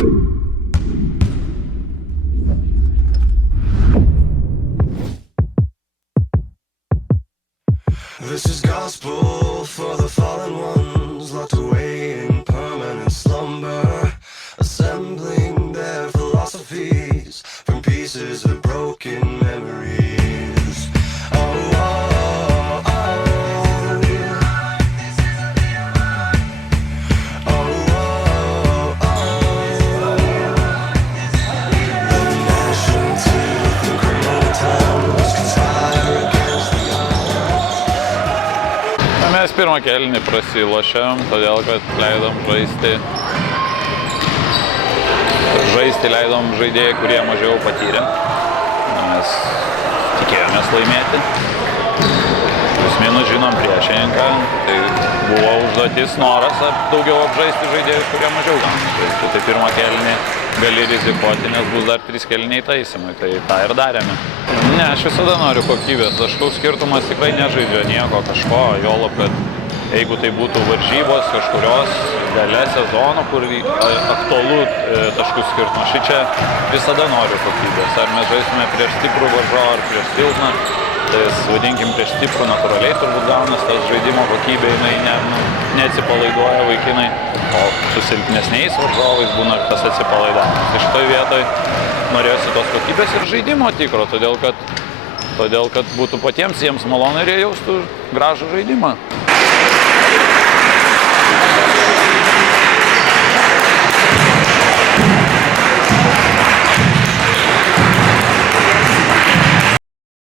This is gospel for the fallen ones, locked away in permanent slumber, assembling their philosophies from pieces of broken memories. Oh, oh, oh, oh. Oh, oh, oh. The national teeth and criminal tongues conspire against the Mes pirmą kėlinį prasilošėm, todėl kad leidom žaisti leidom žaidėjai, kurie mažiau patyrė. Mes tikėjomės laimėti. Vis minus žinom priešininką, tai buvo užduotis noras daugiau apžaisti žaidėjus, kurie mažiau gauna žaisti. Tai pirmą kėlinį gali rizikuoti, nes bus dar 3 kėliniai taisymai, tai tą ir darėme. Ne, aš visada noriu kokybės, taškų skirtumas tikrai nežaidžia nieko kažko, juolab, kad jeigu tai būtų varžybos kažkurios gale sezono, kur aktualu taškų skirtumas, šičia visada noriu kokybės. Ar mes žaisime prieš stiprų varžovą ar prieš silpną, tai vadinkim prieš stiprų, natūraliai turbūt gaunas tas žaidimo kokybė, jinai neatsipalaiduoja vaikinai, o su silpnesniais varžovais būna tas atsipalaidavimas. Tai šitoj vietoj norėjosi tos kokybės ir žaidimo tikro, todėl kad būtų patiems jiems malonu ir jie jaustų gražų žaidimą.